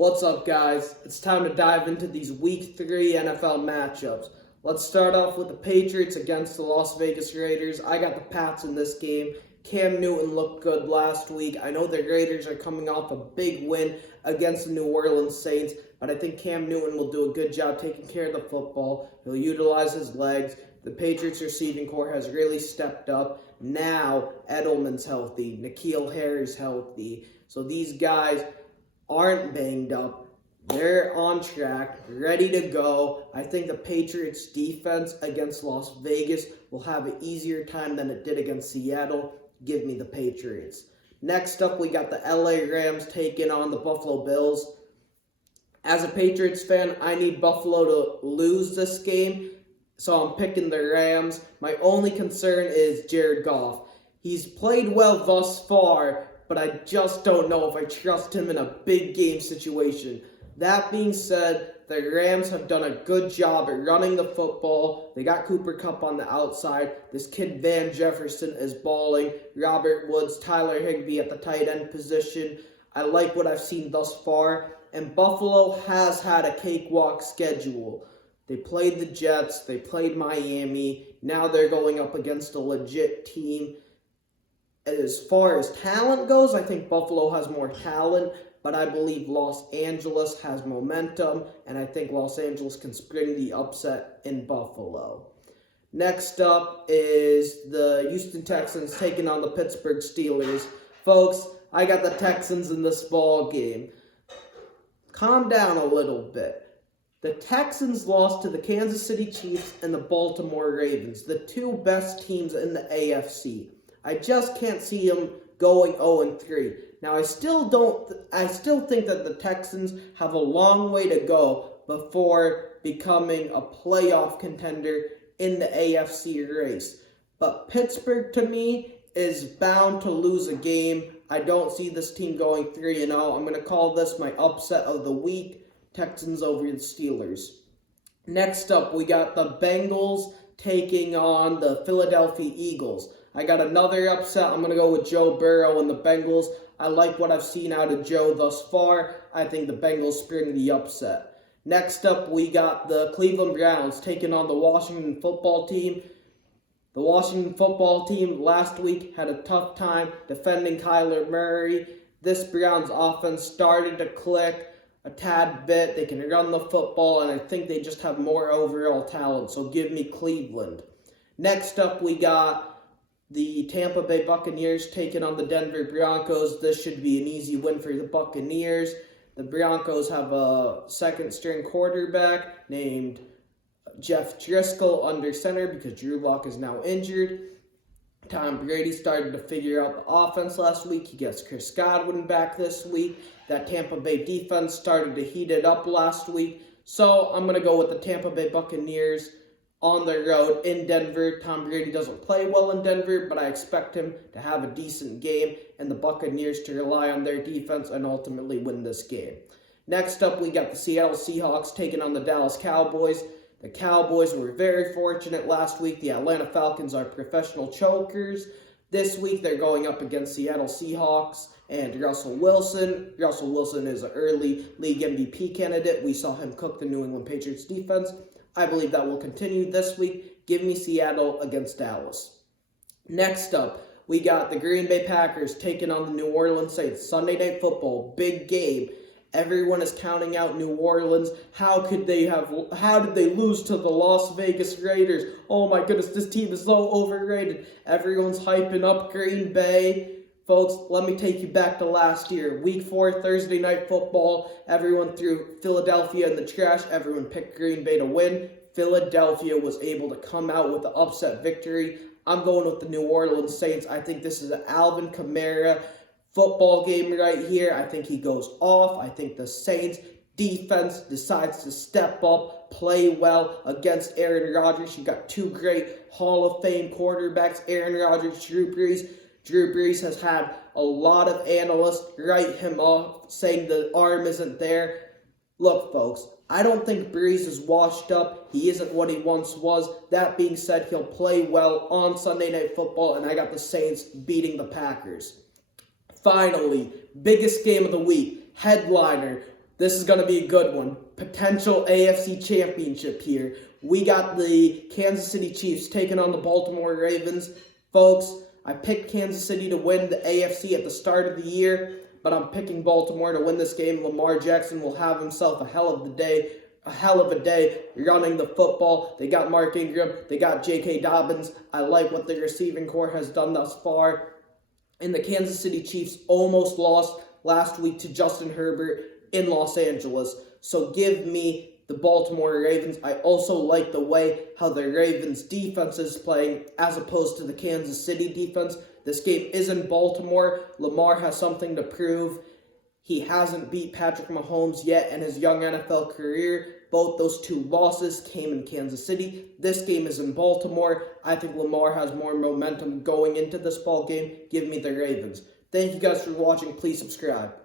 What's up, guys? It's time to dive into these Week 3 NFL matchups. Let's start off with the Patriots against the Las Vegas Raiders. I got the Pats in this game. Cam Newton looked good last week. I know the Raiders are coming off a big win against the New Orleans Saints, but I think Cam Newton will do a good job taking care of the football. He'll utilize his legs. The Patriots receiving corps has really stepped up. Now, Edelman's healthy. N'Keal Harry's healthy. So these guys aren't banged up. They're on track, ready to go. I think the Patriots defense against Las Vegas will have an easier time than it did against Seattle. Give me the Patriots. Next up, we got the LA Rams taking on the Buffalo Bills. As a Patriots fan, I need Buffalo to lose this game, so I'm picking the Rams. My only concern is Jared Goff. He's played well thus far, but I just don't know if I trust him in a big game situation. That being said, the Rams have done a good job at running the football. They got Cooper Kupp on the outside. This kid Van Jefferson is balling. Robert Woods, Tyler Higbee at the tight end position. I like what I've seen thus far. And Buffalo has had a cakewalk schedule. They played the Jets. They played Miami. Now they're going up against a legit team. As far as talent goes, I think Buffalo has more talent, but I believe Los Angeles has momentum, and I think Los Angeles can spring the upset in Buffalo. Next up is the Houston Texans taking on the Pittsburgh Steelers. Folks, I got the Texans in this ball game. Calm down a little bit. The Texans lost to the Kansas City Chiefs and the Baltimore Ravens, the two best teams in the AFC. I just can't see them going 0-3. Now, I still think that the Texans have a long way to go before becoming a playoff contender in the AFC race. But Pittsburgh, to me, is bound to lose a game. I don't see this team going 3-0. I'm going to call this my upset of the week. Texans over the Steelers. Next up, we got the Bengals taking on the Philadelphia Eagles. I got another upset. I'm going to go with Joe Burrow and the Bengals. I like what I've seen out of Joe thus far. I think the Bengals spring the upset. Next up, we got the Cleveland Browns taking on the Washington football team. The Washington football team last week had a tough time defending Kyler Murray. This Browns offense started to click a tad bit. They can run the football, and I think they just have more overall talent. So give me Cleveland. Next up, we got the Tampa Bay Buccaneers taking on the Denver Broncos. This should be an easy win for the Buccaneers. The Broncos have a second-string quarterback named Jeff Driscoll under center because Drew Lock is now injured. Tom Brady started to figure out the offense last week. He gets Chris Godwin back this week. That Tampa Bay defense started to heat it up last week. So I'm going to go with the Tampa Bay Buccaneers on the road in Denver. Tom Brady doesn't play well in Denver, but I expect him to have a decent game and the Buccaneers to rely on their defense and ultimately win this game. Next up, we got the Seattle Seahawks taking on the Dallas Cowboys. The Cowboys were very fortunate last week. The Atlanta Falcons are professional chokers. This week, they're going up against Seattle Seahawks and Russell Wilson. Russell Wilson is an early league MVP candidate. We saw him cook the New England Patriots defense. I believe that will continue this week. Give me Seattle against Dallas. Next up, we got the Green Bay Packers taking on the New Orleans Saints. Sunday Night Football, big game. Everyone is counting out New Orleans. How did they lose to the Las Vegas Raiders? Oh my goodness, this team is so overrated. Everyone's hyping up Green Bay. Folks, let me take you back to last year. Week 4, Thursday Night Football. Everyone threw Philadelphia in the trash. Everyone picked Green Bay to win. Philadelphia was able to come out with the upset victory. I'm going with the New Orleans Saints. I think this is an Alvin Kamara football game right here. I think he goes off. I think the Saints defense decides to step up, play well against Aaron Rodgers. You got two great Hall of Fame quarterbacks, Aaron Rodgers, Drew Brees. Drew Brees has had a lot of analysts write him off, saying the arm isn't there. Look, folks, I don't think Brees is washed up. He isn't what he once was. That being said, he'll play well on Sunday Night Football, and I got the Saints beating the Packers. Finally, biggest game of the week, headliner, This is going to be a good one. Potential AFC championship here. We got the Kansas City Chiefs taking on the Baltimore Ravens. Folks, I picked Kansas City to win the AFC at the start of the year, but I'm picking Baltimore to win this game. Lamar Jackson will have himself a hell of a day running the football. They got Mark Ingram. They got J.K. Dobbins. I like what the receiving corps has done thus far. And the Kansas City Chiefs almost lost last week to Justin Herbert in Los Angeles. So give me the Baltimore Ravens. I also like the way how the Ravens defense is playing as opposed to the Kansas City defense. This game is in Baltimore. Lamar has something to prove. He hasn't beat Patrick Mahomes yet in his young NFL career. Both those two losses came in Kansas City. This game is in Baltimore. I think Lamar has more momentum going into this ball game. Give me the Ravens. Thank you guys for watching. Please subscribe.